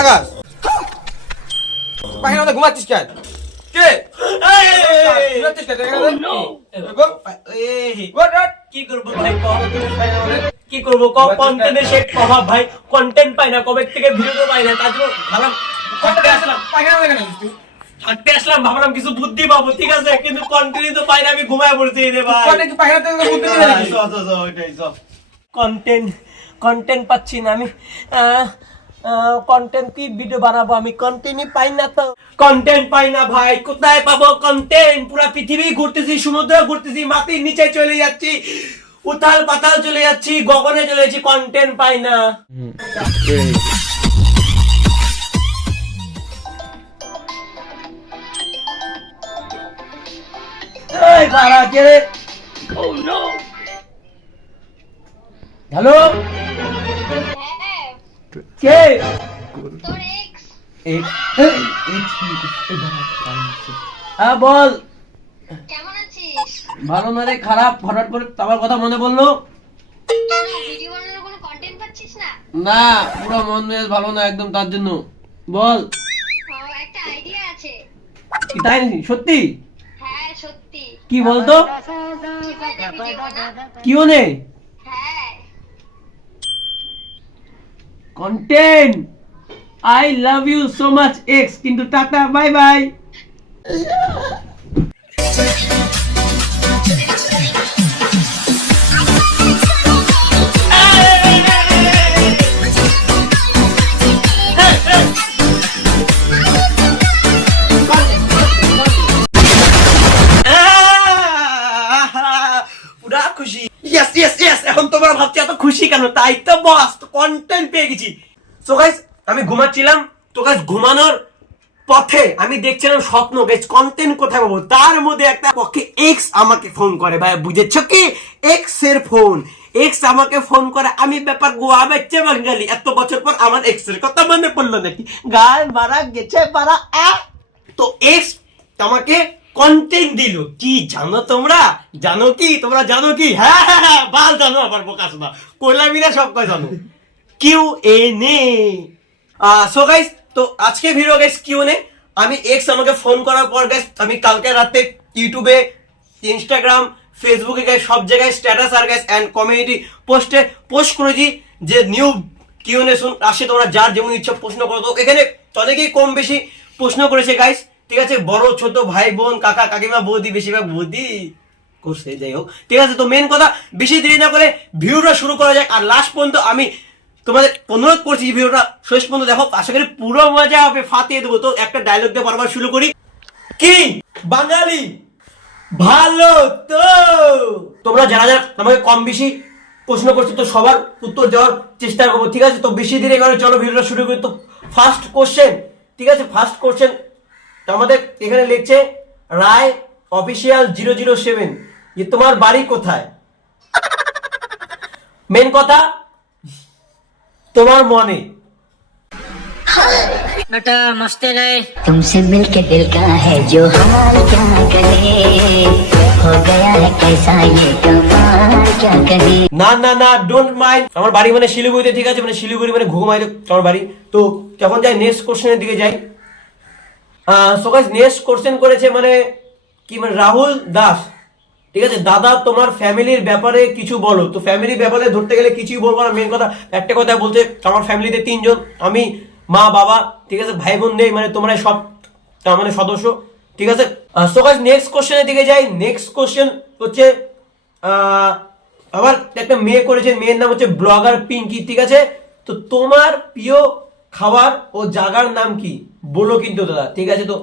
আগাস পায়খানা মধ্যে ঘুমাচ্ছিস কেন? কে ঘুমাচ্ছিস কেন? কি করবো ভাই, কি করবো? কন্টেন্টের শেখ অভাব ভাই, কন্টেন্ট পাই না, কবে থেকে ভিডিও পাই না, তার জন্য ভাবলাম হাঁটতে আসলাম, ভাবলাম কিছু বুদ্ধি পাবো, ঠিক আছে, কিন্তু কন্টেন্ট তো পাই না, আমি ঘুমায় পড়ছি রে ভাই। কন্টেন্ট পাচ্ছি না আমি, কন্টেন্ট কি ভিডিও বানাবো আমি, কন্টেন্টই পাই না তো, কন্টেন্ট পাই না ভাই, কোথায় পাবো কন্টেন্ট? পুরো পৃথিবী ঘুরতেছি, সমুদ্র ঘুরতেছি, মাটির নিচে চলে যাচ্ছি, উথাল পাতাল চলে যাচ্ছি, গগনে চলে যাচ্ছি, কন্টেন্ট পাই না। এই বাড়া কে রে? Oh no! হ্যালো কে? হ্যাঁ বল। কেমন আছিস? ভালো না রে, খারাপ। হঠাৎ করে আমার কথা মনে পড়লো। কেন ভিডিও বানানোর কোনো কন্টেন্ট পাচ্ছিস না? না, পুরো মন মেজাজ ভালো না একদম, তার জন্য। বল। একটা আইডিয়া আছে। কি তাই নাকি? সত্যি? হ্যাঁ সত্যি। কি বলতো? কি হনে? হ্যাঁ content. I love you so much ex, কিন্তু টাটা বাই বাই। পুরা খুশি। Yes yes yes. এখন তোমরা ভাবছো এত খুশি কেন? তাই তো বস, কন্টেন্ট পেয়ে গেছি। সো গাইস, আমি ঘুমাচ্ছিলাম, তো গাইস ঘুমানোর পথে আমি দেখছিলাম স্বপ্ন, গাইস কন্টেন্ট কোথায় পাবো, তার মধ্যে একটা পক্ষে এক্স আমাকে ফোন করে। ভাই বুঝেছো কি? এক্স এর ফোন, এক্স আমাকে ফোন করে। আমি ব্যাপার গোয়া বেচছে বাঙালি, এত বছর পর আমার এক্স এর কথা মনে পড়লো নাকি? গাল মারা গেছে পারা। তো এক্স আমাকে কন্টেন্ট দিল। কি জানো তোমরা? জানো কি তোমরা? জানো কি? হ্যাঁ হ্যাঁ হ্যাঁ, বাল জানো, আবার বোকাস না, কোলামিনা সব কয় জানো। কিউএনএ। সো গাইস, তো আজকে ভিডিও গাইস কিউএনএ। আমি এক্স আমাকে ফোন করার পর গাইস, আমি কালকে রাতে ইউটিউবে, ইনস্টাগ্রাম, ফেসবুকে গাইস সব জায়গায় স্ট্যাটাস আর গাইস এন্ড কমিউনিটি পোস্টে পোস্ট করেছি যে নিউ কিউএনএ শুন আসে, তোমরা যার যেমন ইচ্ছা প্রশ্ন করো। তো এখানে অনেকেই কম বেশি প্রশ্ন করেছে গাইস, ঠিক আছে, বড় ছোট ভাই বোন কাকা কাকিমা বৌদি, বেশিরভাগ বৌদি করছে, যাই হোক, ঠিক আছে। তো মেন কথা, বেশি দেরি না করে ভিডিওটা শুরু করা যাক। আর লাস্ট পর্যন্ত আমি তোমাদের অনুরোধ করছি ভিডিওটা শেষ পর্যন্ত দেখো, আশা করি পুরো মজা হবে, ফাটিয়ে দেবো। তো একটা ডায়লগ দিয়ে বারবার শুরু করি। কি বাঙালি ভালো তো? তোমরা যারা যারা আমাকে কম বেশি প্রশ্ন করছো, তো সবার উত্তর দেওয়ার চেষ্টা করবো, ঠিক আছে। তো বেশি দেরি করে চলো ভিডিওটা শুরু করি। তো ফার্স্ট কোশ্চেন, ঠিক আছে, ফার্স্ট কোশ্চেন আমাদের এখানে লিখছে রায় অফিসিয়াল 007, যে তোমার বাড়ি কোথায়? মেন কথা, তোমার মনে। बेटा मस्ते रहे तुमसे मिलके दिल का है जो हाल क्या करे हो गया है कैसा ये कमाल क्या करे। না না না, ডোন্ট মাইন্ড। আমার বাড়ি মানে শিলিগুড়িতে, ঠিক আছে, মানে শিলিগুড়ি মানে ঘুঘুমাইতে আমার বাড়ি। তো যখন যাই নেক্সট কোশ্চেনের দিকে যাই। সো গাইস, নেক্সট কোশ্চেন করেছে মানে কি, মানে রাহুল দাস, ঠিক আছে। দাদা তোমার ফ্যামিলির ব্যাপারে কিছু বলো। তো ফ্যামিলির ব্যাপারে ধরতে গেলে কিছুই বলবো না। মেন কথা একটা কথা বলতে, আমার ফ্যামিলিতে 3 জন, আমি, মা, বাবা, ঠিক আছে, ভাই বোন নেই, মানে তোমরা সব তার মানে সদস্য, ঠিক আছে। সো গাইস, নেক্সট কোশ্চেনের দিকে যাই। নেক্সট কোশ্চেন হচ্ছে আবার একটা মেয়ে করেছে, মেয়ের নাম হচ্ছে ব্লগার পিঙ্কি, ঠিক আছে। তো তোমার প্রিয় খাবার ও জায়গার নাম কি বলো কিন্তু দাদা, ঠিক আছে। তো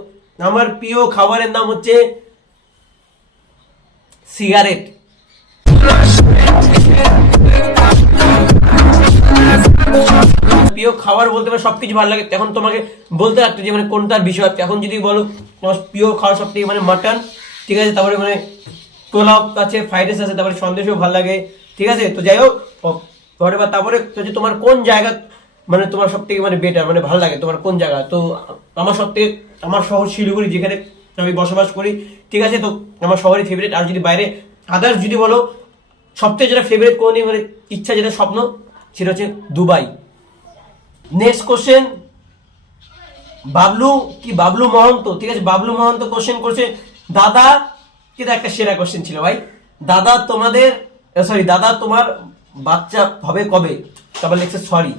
আমার প্রিয় খাবারের নাম হচ্ছে সিগারেট। প্রিয় খাবার বলতে পারে সবকিছু ভালো লাগে। এখন তোমাকে বলতে লাগতো যে মানে কোনটার বিষয়। এখন যদি বলো তোমার প্রিয় খাবার সব থেকে মানে মাটন, ঠিক আছে, তারপরে মানে পোলাও আছে, ফ্রাইড রাইস আছে, তারপরে সন্দেশও ভালো লাগে, ঠিক আছে। তো যাই হোক, তারপরে হচ্ছে তোমার কোন জায়গা মানে তোমার সব থেকে মানে বেটার মানে ভালো লাগে, তোমার কোন জায়গা? তো আমার সব থেকে, আমার শহর শিলিগুড়ি, যেখানে আমি বসবাস করি, ঠিক আছে। তো আমার শহরের ফেভারিট। আর যদি বাইরে আদার্স যদি বলো, সবথেকে যেটা ফেভারিট কোন মানে ইচ্ছা, যেটা স্বপ্ন, সেটা হচ্ছে Dubai. Next question, Bablu Mahanta, ঠিক আছে, বাবলু মহন্ত কোশ্চেন করছে দাদা, এটা একটা সেরা কোশ্চেন ছিল ভাই, দাদা তোমার বাচ্চা হবে কবে? তারপর লিখছে সরি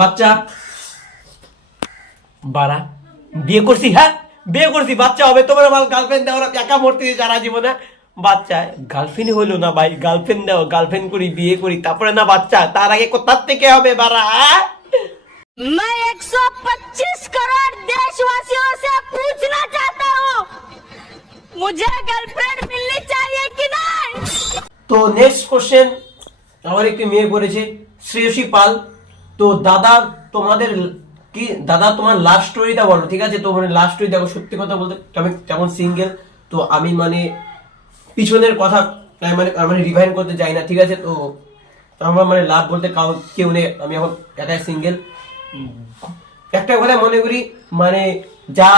বাচ্চা বাড়া, বিয়ে করছি, হ্যাঁ বিয়ে করছি, বাচ্চা হবে তোমার, আমার গার্লফ্রেন্ড দাও, একা মরতে যারা জীবনে বাচ্চা, গার্লফ্রেন্ড হইলো না ভাই, গার্লফ্রেন্ড দাও, গার্লফ্রেন্ড করি, বিয়ে করি, তারপরে না বাচ্চা, তার আগে কোথার থেকে হবে বাড়া? मैं 125 करोड़ देशवासियों से पूछना चाहता हूँ, मुझे गर्लफ्रेंड मिलनी चाहिए कि नहीं? তো নেক্সট কোশ্চেন আমার একটি মেয়ে করেছে, শ্রেয়সী পাল। তো দাদা তোমার লাভ স্টোরিটা বলো, ঠিক আছে? তো মানে লাভ স্টোরি দেখো, সত্যি কথা বলতে আমি তেমন সিঙ্গেল, তো আমি মানে পিছনের কথা মানে রিভাইন্ড করতে যাই না, ঠিক আছে? তো আমার মানে লাভ বলতে কেউ নেই, আমি এখন একাই সিঙ্গেল। একটা কথা মনে করি, মানে যা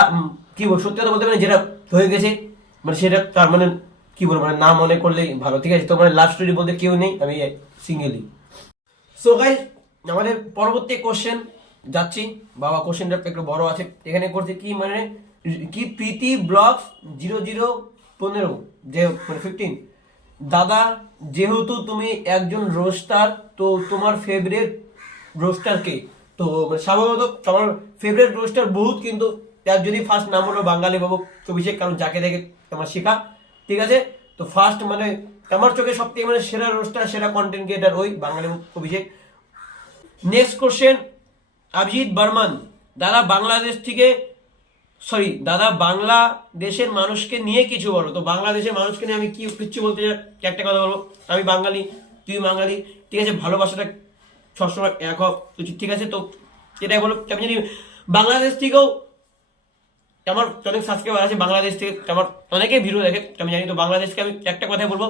কি বল, সত্যি কথা বলতে মানে যেটা হয়ে গেছে মানে সেটা তার মানে কি বলবো, মানে না মনে করলেই ভালো, ঠিক আছে? তো মানে লাভ স্টোরি বলতে কেউ নেই, আমি সিঙ্গেলই। সো গাইস, আমাদের পরবর্তী কোশ্চেন যাচ্ছি। বাবা কোশ্চেনটা একটু বড় আছে, এখানে করছে কি মানে কি প্রীতি ব্লগস 0015 যে মানে 15, দাদা যেহেতু তুমি একজন রোস্টার, তো তোমার ফেভারিট রোস্টার কে? তো মানে স্বাভাবিকত আমার ফেভারিট রোস্টার বহুত, কিন্তু তার যদি ফার্স্ট নাম হলো বাঙালি বাবু অভিষেক, কারণ যাকে দেখে তোমার শেখা, ঠিক আছে? তো ফার্স্ট মানে আমার চোখে সবথেকে মানে সেরা রোস্টার, সেরা কন্টেন্ট ক্রিয়েটার ওই বাঙালি অভিষেক। নেক্সট কোশ্চেন অভিজিৎ বর্মন, দাদা বাংলাদেশের মানুষকে নিয়ে কিছু বলো। তো বাংলাদেশের মানুষকে নিয়ে আমি কিচ্ছু বলতে চাই, একটা কথা বলবো, আমি বাঙালি, তুই বাঙালি, ঠিক আছে? ভালোবাসাটা সবসময় এক উচিত, ঠিক আছে? তো এটাই বলো। আমি জানি বাংলাদেশ থেকেও আমার অনেক সাবস্ক্রাইবার আছে, বাংলাদেশ থেকে আমার অনেকেই ভিডিও দেখে, আমি জানি। তো বাংলাদেশকে আমি একটা কথাই বলবো,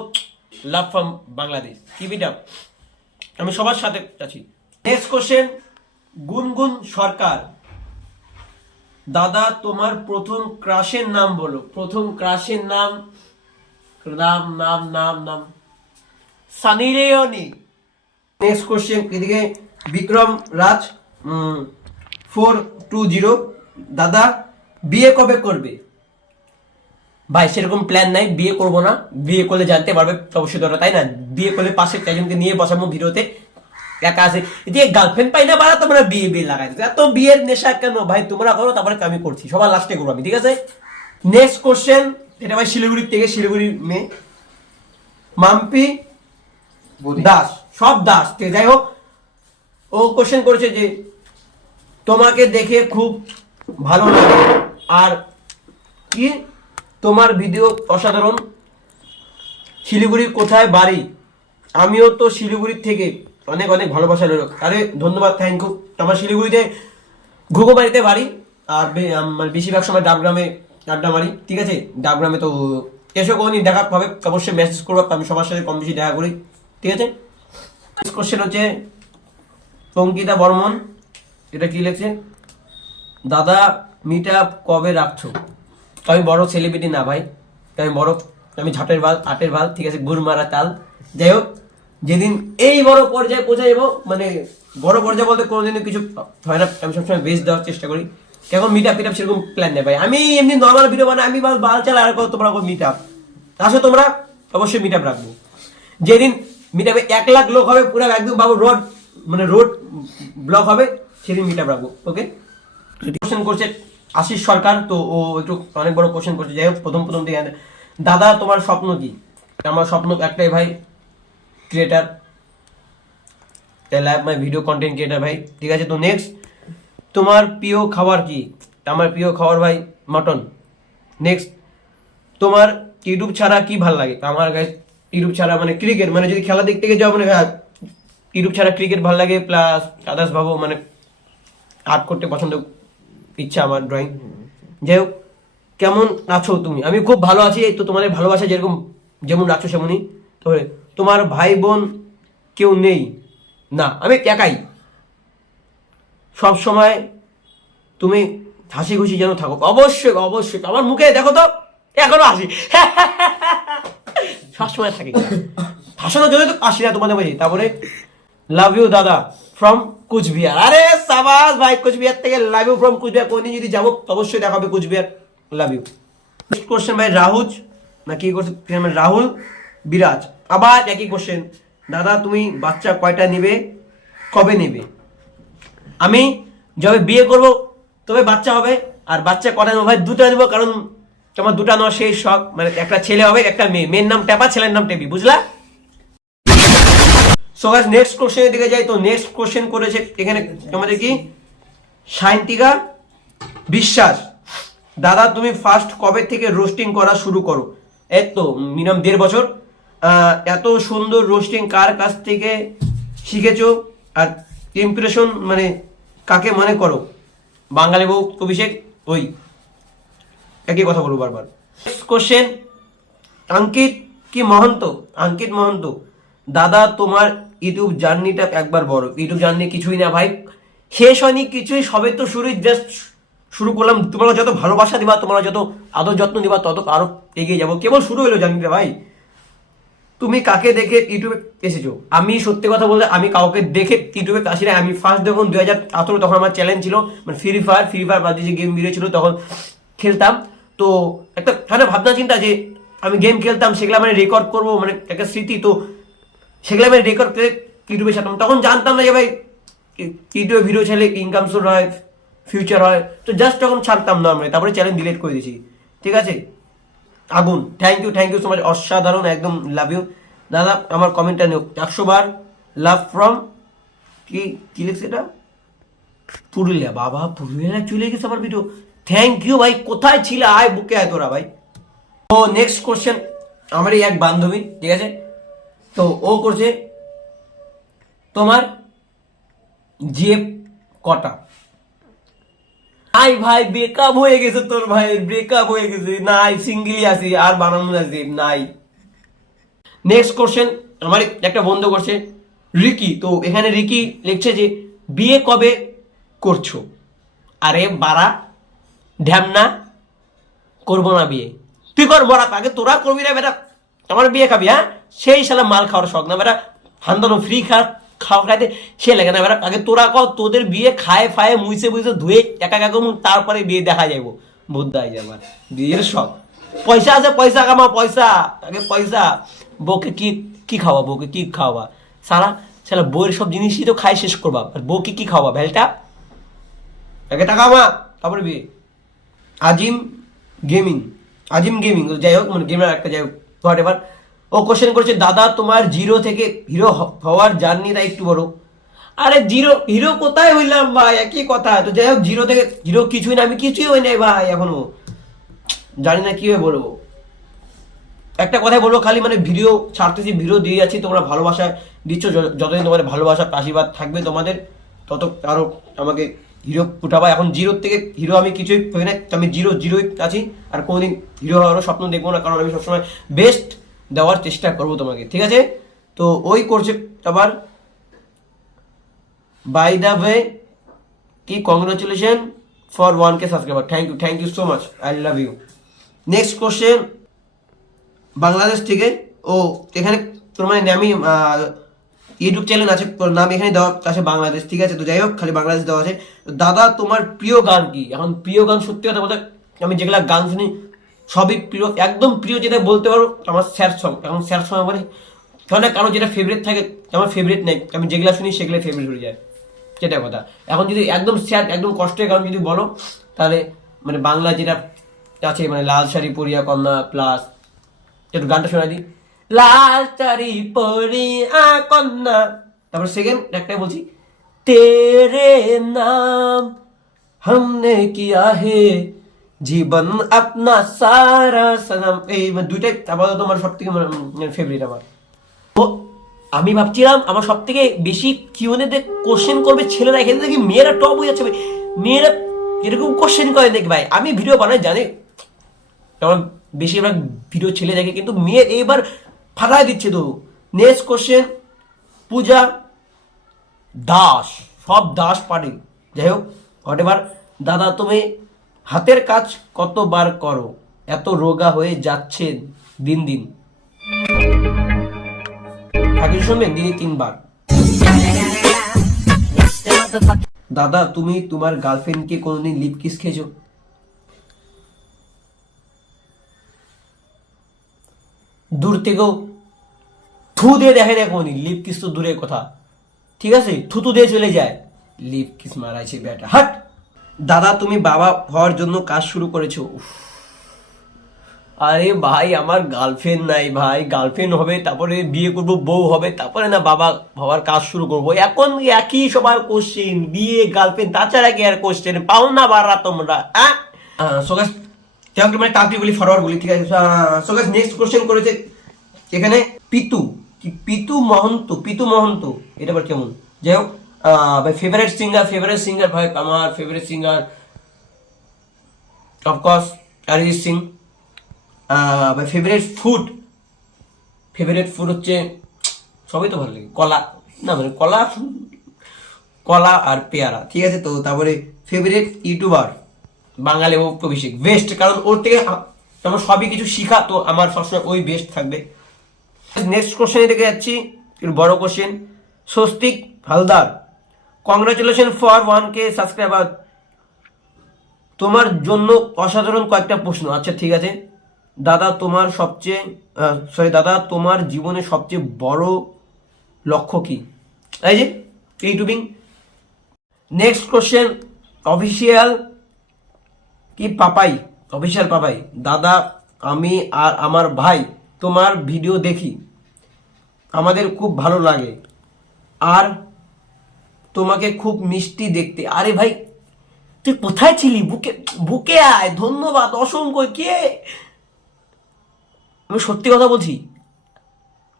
love from Bangladesh, keep it up, আমি সবার সাথে আছি। নেক্সট কোশ্চেন গুনগুন সরকার, দাদা তোমার প্রথম ক্রাশের নাম বলো। প্রথম ক্রাশের নাম সানি লিওনি। নেক্সট কোশ্চেন এদিকে বিক্রম রাজ 420, দাদা বিয়ে কবে করবে? ভাই সেরকম প্ল্যান নাই, বিয়ে করব না, বিয়ে করলে জানতে পারবে অবশ্যই দরকার, তাই না? বিয়ে করলে পাশে চারজনকে নিয়ে বসাবো ভিডিওতে, একা আছে এদিকে গার্লফ্রেন্ড পাই না বাড়া, তোমরা বিয়ে লাগাই দিতে, এত বিয়ের নেশা কেন ভাই? তোমরা করো, তারপরে আমি করছি, সবার লাস্টে করবো আমি, ঠিক আছে? নেক্সট কোশ্চেন, এটা ভাই শিলিগুড়ির থেকে, শিলিগুড়ির মেয়ে মাম্পি দাস, সব দাস থেকে, যাই হোক, ও কোশ্চেন করেছে যে তোমাকে দেখে খুব ভালো লাগে, আর কি তোমার ভিডিও অসাধারণ, শিলিগুড়ির কোথায় বাড়ি? আমিও তো শিলিগুড়ির থেকে, অনেক অনেক ভালোবাসা রইল। আরে ধন্যবাদ, থ্যাংক ইউ। আমার শিলিগুড়িতে ঘুঘুবাড়িতে বাড়ি, আর মানে বেশিরভাগ সময় ডাবগ্রামে আড্ডা মারি, ঠিক আছে? ডাবগ্রামে তো এসো কোনদিন দেখা হবে, অবশ্যই মেসেজ করবো, আমি সবার সাথে কম বেশি দেখা করি, ঠিক আছে? কোশ্চেন হচ্ছে অঙ্কিতা বর্মন, এটা কি লিখছে, দাদা মিট আপ কবে রাখছো? আমি বড় সেলিব্রিটি না ভাই, আমি ঝাটের বাল, আটের বাল, ঠিক আছে, গুড় মারা তাল। যাই হোক, যেদিন এই বড় পর্যায়ে পৌঁছে যাবো, মানে বড় পর্যায়ে বলতে কোনোদিনও কিছু হয় না, আমি সবসময় বেস্ট দেওয়ার চেষ্টা করি। এখন মিট আপ সেরকম প্ল্যান নেই ভাই, আমি এমনি নর্মাল ভিডিও বানাই, আমি বাল চালা, আর তোমরা মিট আপ আসো, তোমরা অবশ্যই মিট আপ রাখবো। যেদিন মিট আপে 1 লাখ লোক হবে, পুরো একদম বাবু রোড ব্লক হবে, সেদিন মিট আপ রাখবো, ওকে? কোশ্চেন করছে আশিস সরকার, তো ও একটু অনেক বড় কোশ্চেন করছে। যাই হোক, প্রথম দিকে, দাদা তোমার স্বপ্ন কি? আমার স্বপ্ন একটাই ভাই, creator, live my video content creator ভাই, ঠিক আছে? তো নেক্সট, তোমার প্রিয় খাবার কি? আমার প্রিয় খাবার ভাই মটন। নেক্সট, তোমার ইউটিউব ছাড়া কি ভালো লাগে? আমার গাইস ইউটিউব ছাড়া মানে ক্রিকেট, মানে যদি খেলা দিক থেকে যাও মানে ইউটিউব ছাড়া ক্রিকেট ভালো লাগে, প্লাস আদার্স ভাবো মানে আর্ট করতে পছন্দ, ইচ্ছা আমার ড্রয়িং। যাই হোক, কেমন আছো তুমি? আমি খুব ভালো আছি, তো তোমাদের ভালোবাসা যেমন রাখছো সেমনই। তবে তোমার ভাই বোন কেউ নেই? না, আমি একাই, সব সময় তুমি হাসি খুশি যেন থাকো। অবশ্যই অবশ্যই, আমার মুখে দেখো তো এখনো হাসি, সবসময় থাকি, হাসানোর জন্য তো আসি না তোমাদের মাঝে। তারপরে লাভ ইউ দাদা ফ্রম কুচবিহার। আরে সাবাস ভাই, কুচবিহার থেকে লাভ ইউ ফ্রম কুচবিহার। কোনদিন যদি যাবো অবশ্যই দেখাবে Coochbehar. Love you. Next question ভাই রাহুজ না কি করছে, রাহুল বিরাজ, আবার একই কোশ্চেন। দাদা তুমি বাচ্চা কয়টা নেবে, কবে নেবে? আমি যবে বিয়ে করব তবে বাচ্চা হবে। আর বাচ্চা কটা নেবো ভাই? দুটো নেবো, কারণ তোমার দুটা নেওয়া সেই শখ। মানে একটা ছেলে হবে একটা মেয়ে, মেয়ের নাম টেপা ছেলের নাম টেপি, বুঝলা? সো গাইস নেক্সট কোশ্চেনের দিকে যাই। তো নেক্সট কোশ্চেন করেছে এখানে তোমাদের কি সায়ন্তিকা বিশ্বাস। দাদা তুমি ফার্স্ট কবে থেকে রোস্টিং করা শুরু করো? এই তো মিনিমাম 1.5 বছর। এত সুন্দর রোস্টিং কার কাছ থেকে শিখেছো? আর ইমপ্রেশন মানে কাকে মনে করো? বাঙালি বউ অভিষেক, ওই একই কথা বলবো বারবার। নেক্সট কোশ্চেন অঙ্কিত কি মহন্ত, অঙ্কিত মহন্ত। দাদা তোমার ইউটিউব জার্নিটা একবার বড়। ইউটিউব জার্নি কিছুই না ভাই, শেষ হয়নি কিছুই, সবে তো শুরু, জাস্ট শুরু করলাম। তোমরা যত ভালোবাসা দিবা, তোমরা যত আদর যত্ন দিবা, তত আরো এগিয়ে যাবো। কেবল শুরু হলো জার্নিটা ভাই। তুমি কাকে দেখে ইউটিউবে এসেছো? আমি সত্যি কথা বলতে আমি কাউকে দেখে ইউটিউবে আসি না। আমি ফার্স্ট যখন 2018 তখন আমার চ্যালেঞ্জ ছিল, মানে ফ্রি ফায়ার বাদে যে গেম বেরিয়েছিল তখন খেলতাম। তো একটা ভাবনা চিন্তা যে আমি গেম খেলতাম, সেগুলো মানে রেকর্ড করবো, মানে একটা স্মৃতি। তো সেগুলো আমি রেকর্ড করে ইউটিউবে ছাড়তাম। তখন জানতাম না যে ভাই ইউটিউবে ভিডিও ছেলে ইনকাম সোর্স হয়, ফিউচার হয়। তো জাস্ট তখন ছাড়তাম না আমরা, তারপরে চ্যালেঞ্জ ডিলিট করে দিয়েছি। ঠিক আছে, আগুন। থ্যাংক ইউ সো মাচ, অসাধারণ, একদম লাভ ইউ দাদা। আমার কমেন্টটা নিও 100 বার। লাভ ফ্রম কি লিখছে এটা? পুরুলিয়া। বাবা পুরুলিয়া চলে গেছে আমার ভিডিও। থ্যাংক ইউ ভাই, কোথায় ছিল? আয় বুকে আয় তোরা ভাই। তো নেক্সট কোশ্চেন আমারই এক বান্ধবী, ঠিক আছে, তো ও করছে তোমার জিএফ কটা? আই ভাই ব্রেকআপ হয়ে গেছে তোর ভাই, ব্রেকআপ হয়ে গেছে, নাই সিঙ্গেলই আছি, আর বানানো না জিএফ নাই। নেক্সট কোশ্চেন আমার একটা বন্ধু করছে রিকি। তো এখানে রিকি লিখছে যে বিয়ে কবে করছো? আরে বাড়া ঢ্যামনা, করবো না বিয়ে। তুই কর বড়া, আগে তোরা করবি না বেটা, আমার বিয়ে খাবি? হ্যাঁ, সেই সালা মাল খাওয়ার শখ না বেটা, হান্দানো ফ্রি খাওয়া খাইতে সে লাগে না বেটা। আগে তোরা কর, তোদের বিয়ে খায় ফায়ে মুইসে ধুয়ে একা তারপরে বিয়ে দেখা যাইবো। বুদ্ধা হয়ে যাবার বিয়ের শখ। পয়সা আছে, পয়সা কামা, পয়সা আগে পয়সা। বউকে কি খাওয়া, বউকে কি খাওয়া? সালা বউয়ের সব জিনিসই তো খাই শেষ করবা, আর বউকে কি খাওয়া? ভ্যালটা আগে টাকা মা, তারপরে বিয়ে। আজিম গেমিং, যাই হোক, মানে গেমের একটা, যাই হোক হোয়াট এভার। ও কোশ্চেন করেছে দাদা তোমার জিরো থেকে হিরো হওয়ার জার্নিটা একটু বড়। আরে হিরো কোথায় হইলাম ভাই, একই কথা। তো যাই হোক, জিরো থেকে হিরো কিছুই না, আমি কিছুই হই নাই ভাই এখনো, জানি না কিভাবে বলবো। একটা কথাই বলবো খালি, মানে ভিডিও ছাড়তেছি, ভিডিও দিয়ে যাচ্ছি, তোমরা ভালোবাসা দিচ্ছ, যতদিন তোমাদের ভালোবাসা আশীর্বাদ থাকবে তোমাদের, তত আরো আমাকে হিরো উঠাবা। এখন জিরো থেকে হিরো আমি কিছুই হই না, আমি জিরোই আছি, আর কোনোদিন হিরো হওয়ারও স্বপ্ন দেখবো না, কারণ আমি সবসময় বেস্ট দেওয়ার চেষ্টা করবো তোমাকে, ঠিক আছে? তো ওই করছে আবার বাই দ্য ওয়ে কি congratulation for 1K subscriber. Thank you so much, I love you. Next question Bangladesh থেকে। ও এখানে তোর মানে আমি ইউটিউব চ্যানেল আছে, নাম এখানে দেওয়া আছে বাংলাদেশ, ঠিক আছে? তো যাই হোক, খালি বাংলাদেশ দেওয়া আছে। দাদা তোমার প্রিয় গান কি? এখন প্রিয় গান সত্যি কথা বলতে আমি যেগুলা গান শুনি সবই প্রিয়, একদম প্রিয় যেটা বলতে পারো আমার স্যাড সং। এখন স্যাড সং মানে কারো যেটা ফেভারিট থাকে, আমার ফেভারিট নেই, আমি যেগুলা শুনি সেগুলাই ফেভারিট হয়ে যায়, সেটা কথা। এখন যদি একদম স্যাড, একদম কষ্টের গান যদি বলো, তাহলে মানে বাংলা যেটা আছে, মানে লাল শাড়ি পরিয়া কন্যা প্লাস, একটু গানটা শোনা দিই, লাল শাড়ি পরিয়া কন্যা। তারপর সেকেন্ড একটাই বলছি, তেরে নাম हमने किया है জীবন আপনা সারা সনম। এই দুইটাই আপাতত আমার সব থেকে ফেভারিট আমার। তো আমি ভাবছিলাম আমার সব থেকে বেশি কিউএনএতে কোশ্চেন করবে ছেলেরা, এখানে দেখি মেয়েরা টপ হয়ে যাচ্ছে। মেয়েরা এরকম কোশ্চেন করে নাকি ভাই? আমি ভিডিও বানাই জানি, আমার বেশিরভাগ ভিডিও ছেলে দেখে, কিন্তু মেয়ে এইবার ফাটাই দিচ্ছে। তো নেক্সট কোশ্চেন পূজা দাস, সব দাস পারে, যাই হোক হোয়াট এভার। দাদা তুমি হাতের কাজ কতবার করো? এত রোগা হয়ে যাচ্ছে দিন দিন। আগে শুনবেন দিনে 3 বার। দাদা তুমি তোমার গার্লফ্রেন্ডকে কোনোদিন লিপ কিস খেয়েছো? দূর থেকেও থু দিয়ে দেখে দেখো নি, লিপ কিস তো দূরের কথা, ঠিক আছে, থুতু দিয়ে চলে যায়, লিপ কিস মারাইছে বেটা, হাট। দাদা তুমি বাবা হওয়ার জন্য কাজ শুরু করেছো? উফ, আরে ভাই আমার গার্লফ্রেন্ড নাই ভাই, গার্লফ্রেন্ড হবে তারপরে বিয়ে করব, বউ হবে তারপরে না বাবা হওয়ার কাজ শুরু করব। এখন একই সবার কোশ্চেন, বিয়ে গার্লফ্রেন্ড, তাছাড়া কি আর কোশ্চেন পাও না বাড়া তোমরা? সো গাইস মানে তাড়াতাড়ি বলি, ফরওয়ার্ড বলি, ঠিক আছে। সো গাইস নেক্সট কোশ্চেন করেছে এখানে পিতু, কি পিতু মহন্ত, পিতু মহন্ত, এটা আবার কেমন? যাই হোক ভাই ফেভারিট সিঙ্গার ভাই আমার favourite singer of course Arijit Singh. ভাই ফেভারিট ফুড হচ্ছে সবই তো ভালো লাগে, কলা না মানে কলা আর পেয়ারা, ঠিক আছে। তো তারপরে ফেভারিট ইউটিউবার বাঙালি অভিষেক, বেস্ট, কারণ ওর থেকে আমার সবই কিছু শিখা, তো আমার সবসময় ওই বেস্ট থাকবে। নেক্সট কোশ্চেনে দেখে যাচ্ছি, একটু বড় question. Swastik Haldar, congratulation for 1K subscriber. তোমার জন্য অসাধারণ কয়েকটা প্রশ্ন। আচ্ছা ঠিক আছে দাদা, দাদা তোমার জীবনে সবচেয়ে বড় লক্ষ্য কি? এই যে YouTubing. Next question official Papai, দাদা আমি আর আমার ভাই তোমার ভিডিও দেখি, আমাদের খুব ভালো লাগে, আর তোমাকে খুব মিষ্টি দেখতে। আরে ভাই তুই কোথায় ছিলি? বুকে আয়, ধন্যবাদ অসংখ্য। কে? আমি সত্যি কথা বলছি,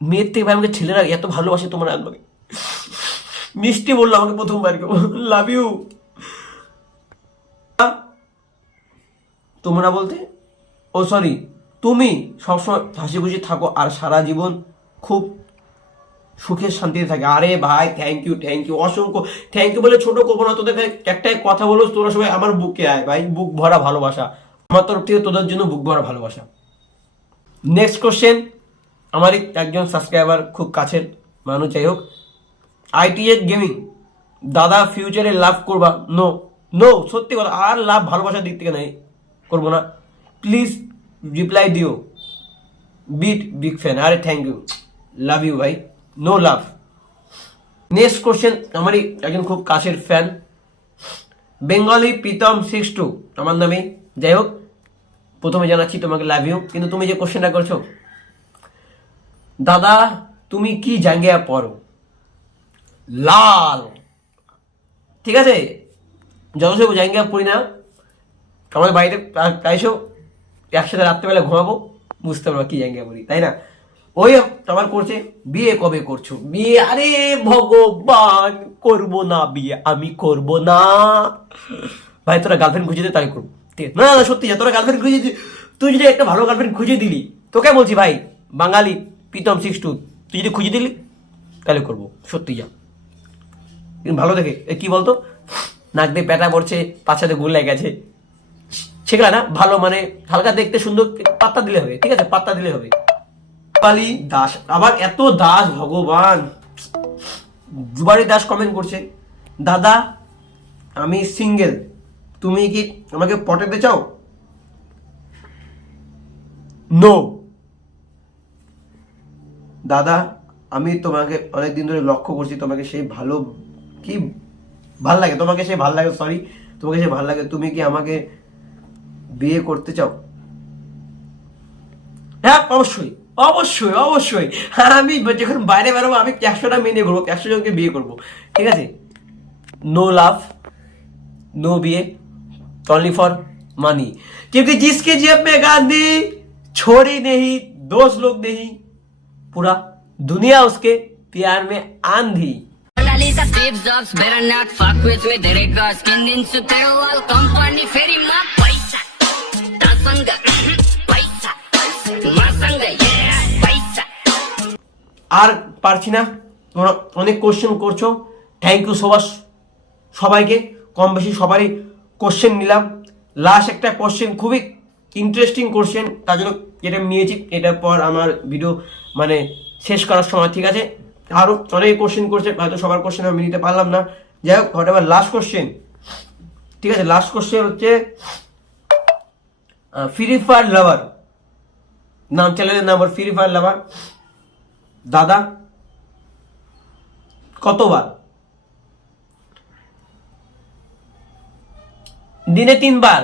মেয়ের থেকে ভাই আমাকে ছেলেরা এত ভালোবাসে, তোমরা আমাকে মিষ্টি বললো আমাকে প্রথমবার, লাভ ইউ। তোমরা বলতে তুমি সবসময় হাসি খুশি থাকো আর সারা জীবন খুব সুখের শান্তিতে থাকে। আরে ভাই থ্যাংক ইউ অসংখ্য থ্যাংক ইউ বলে ছোট করবো না তোদের, একটাই কথা বলো, তোরা সবাই আমার বুকে আয় ভাই, বুক ভরা ভালোবাসা আমার তরফ থেকে, তোদের জন্য বুক ভরা ভালোবাসা। নেক্সট কোশ্চেন আমার একজন সাবস্ক্রাইবার, খুব কাছের মানুষ, যাই হোক, ITX গেমিং, দাদা ফিউচারে লাভ করবা? নো সত্যি কথা, আর লাভ ভালোবাসার দিক থেকে নাই, করবো না, প্লিজ রিপ্লাই দিও, বিগ ফ্যান। আরে থ্যাংক ইউ, লাভ ইউ ভাই, নো লাভ। নেক্সট কোশ্চেন আমারই একজন খুব কাছের ফ্যান, বেঙ্গলি প্রীতম 62 আমার নামে, যাই হোক প্রথমে জানাচ্ছি তোমাকে লাভ ইউ। কিন্তু তুমি যে কোশ্চেনটা করছো, দাদা তুমি কি জাঙ্গিয়া পড়ো? লাল, ঠিক আছে, যত জাঙ্গিয়া পড়ি না, আমাদের বাড়িতে প্রায়শো একসাথে রাত্রেবেলা ঘুমাবো, বুঝতে পারবো কি জাঙ্গিয়া পড়ি, তাই না? ওই আমার করছে বিয়ে কবে করছো? বিয়ে আরে ভগবান, করবো না বিয়ে, আমি করবো না ভাই। তোরা গার্লফ্রেন্ড খুঁজে দে তাই করবো, ঠিক আছে? না সত্যি তোরা গার্লফ্রেন্ড খুঁজে, তুই যদি একটা ভালো গার্লফ্রেন্ড খুঁজে দিলি, তোকে বলছি ভাই, বাঙালি প্রীতম 62 তুই যদি খুঁজে দিলি তাহলে করবো, সত্যি যা ভালো দেখে। কি বলতো, নাক দিয়ে প্যাটা পড়ছে, পাছাতে গোল লেগে গেছে, সেগুলা না ভালো, মানে হালকা দেখতে সুন্দর, পাত্তা দিলে হবে, ঠিক আছে, পাত্তা দিলে হবে। রূপালী দাস, আবার এত দাস, ভগবান। রূপালী দাস কমেন্ট করছে, দাদা আমি সিঙ্গেল, তুমি কি আমাকে পটাতে চাও? নো। দাদা আমি তোমাকে অনেকদিন ধরে লক্ষ্য করছি, তোমাকে সেই ভালো লাগে, তোমাকে সে ভালো লাগে, তুমি কি আমাকে বিয়ে করতে চাও? হ্যাঁ অবশ্যই। আমি যখন বাইরে বেরোবো আমি 100টা মেনে ঘুরবো, 100 জনকে বিয়ে করবো, ঠিক আছে? No love, no BA, only for money, क्योंकि जिसके जेब में गांधी छोरी नहीं, दोस्त लोग नहीं, पूरा दुनिया उसके प्यार में आंधी। Steve Jobs better not fuck with me, तेरे skin in super wall company फेरी माँ पैसा, तासंगा पैसा, मासंगा yeah पैसा। আর পারছি না, তোমরা অনেক কোশ্চেন করছো, থ্যাংক ইউ সবাইকে, কম বেশি সবারই কোশ্চেন নিলাম। লাস্ট একটা কোশ্চেন খুবই ইন্টারেস্টিং কোশ্চেন, তার জন্য এটা নিয়েছি, এটার পর আমার ভিডিও মানে শেষ করার সময়, ঠিক আছে? আরও অনেক কোশ্চেন করছে, হয়তো সবার কোশ্চেন আমি নিতে পারলাম না, যাই হোক হোয়াটএভার, লাস্ট কোশ্চেন, ঠিক আছে? লাস্ট কোশ্চেন হচ্ছে ফ্রি ফায়ার লাভার, নাম চ্যানেলের নাম ফ্রি ফায়ার লাভার দাদা কতবার দিনে 3 বার,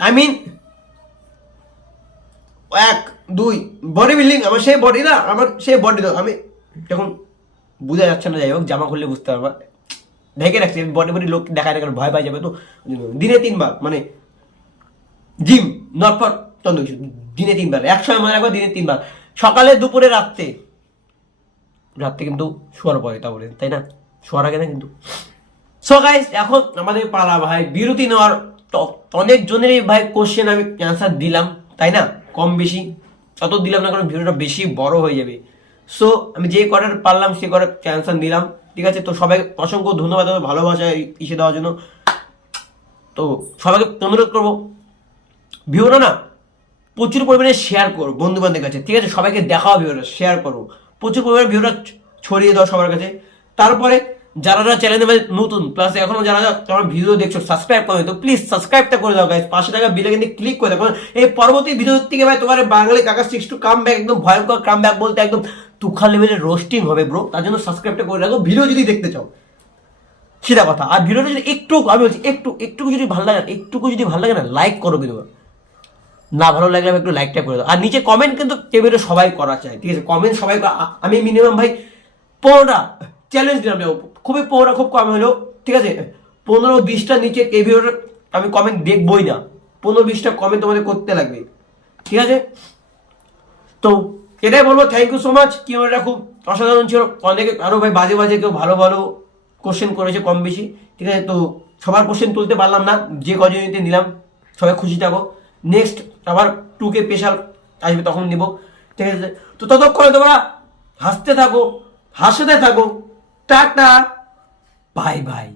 আই মিন 1 2 বডি বিল্ডিং, আমার সেই বডি না, আমার সেই বডি তো আমি যখন বোঝা যাচ্ছে না, যাই হোক জামা খুললে বুঝতে পারবা, ঢেকে রাখছি বডি বডি, লোক দেখায় না, ভয় পাই যাবে, তো দিনে 3 বার, মানে জিম নট ফর তন্দ কিছু, দিনে 3 বার, 100 মনে রাখবো, দিনে 3 বার, সকালে, দুপুরে, রাত্রে। রাত্রে কিন্তু শোয়ার পরে, তা বলে তাই না, শোয়ার আগে না কিন্তু। সো গাইস, এখন আমাদের পালা ভাই বিরতি নেওয়ার। অনেক জনেরই ভাই কোশ্চেন আমি অ্যান্সার দিলাম, তাই না? কম বেশি অত দিলাম না, কারণ ভিডিওটা বেশি বড় হয়ে যাবে। সো আমি যে কটার পারলাম সে কটার অ্যান্সার দিলাম, ঠিক আছে? তো সবাই অসংখ্য ধন্যবাদ ভালোবাসা ইসে দেওয়ার জন্য। তো সবাইকে অনুরোধ করবো, ভিডিওটা না প্রচুর পরিমাণে শেয়ার করো বন্ধু বান্ধবের কাছে, ঠিক আছে? সবাইকে দেখাও, ভিডিওটা শেয়ার করো, প্রচুর পরিমাণে ভিডিওটা ছড়িয়ে দাও সবার কাছে। তারপরে যারা চ্যানেলে নতুন, প্লাস এখনো যারা তোমার ভিডিও দেখছো সাবস্ক্রাইব করে, তো প্লিজ সাবস্ক্রাইবটা করে দাও গাইস, 500 টাকা বিলে কিন্তু ক্লিক করে দাও, কারণ এই পরবর্তী ভিডিও থেকে ভাই তোমার বাঙালি কাকা 6 টু কাম ব্যাক, একদম ভয়ঙ্কর কাম ব্যাক বলতে একদম তুখা লেভেলের রোস্টিং হবে ব্রো। তার জন্য সাবস্ক্রাইবটা করে রাখো ভিডিও যদি দেখতে চাও, সেটা কথা। আর ভিডিওটা যদি একটু, আমি বলছি একটুকু যদি ভালো লাগে, না লাইক করো ভিডিও, না ভালো লাগলে একটু লাইকটা করে দাও। আর নিচে কমেন্ট কিন্তু টেবিলে সবাই করা চাই, ঠিক আছে? কমেন্ট সবাই, আমি মিনিমাম ভাই 15টা চ্যালেঞ্জ দিলাম, খুবই 15টা খুব কম হলো, ঠিক আছে? 15-20টা নিচে টেবিলের আমি কমেন্ট দেখবই না, 15-20টা কমেন্ট তোমাদের করতে লাগবে, ঠিক আছে? তো এটাই বলবো, থ্যাংক ইউ সো মাচ। কি এটা খুব অসাধারণ ছিল, অনেকে আরো ভাই বাজে বাজে কেউ ভালো ভালো কোশ্চেন করেছে কম বেশি, ঠিক আছে? তো সবার কোশ্চেন তুলতে পারলাম না, যে কজনকে নিলাম সবাই খুশি থাকো। নেক্সট আবার 2K স্পেশাল আসবে, তখন নিব, ঠিক আছে? তো ততক্ষণে তোমরা হাসতে থাকো, হাসতে থাকো, টাটা, বাই বাই।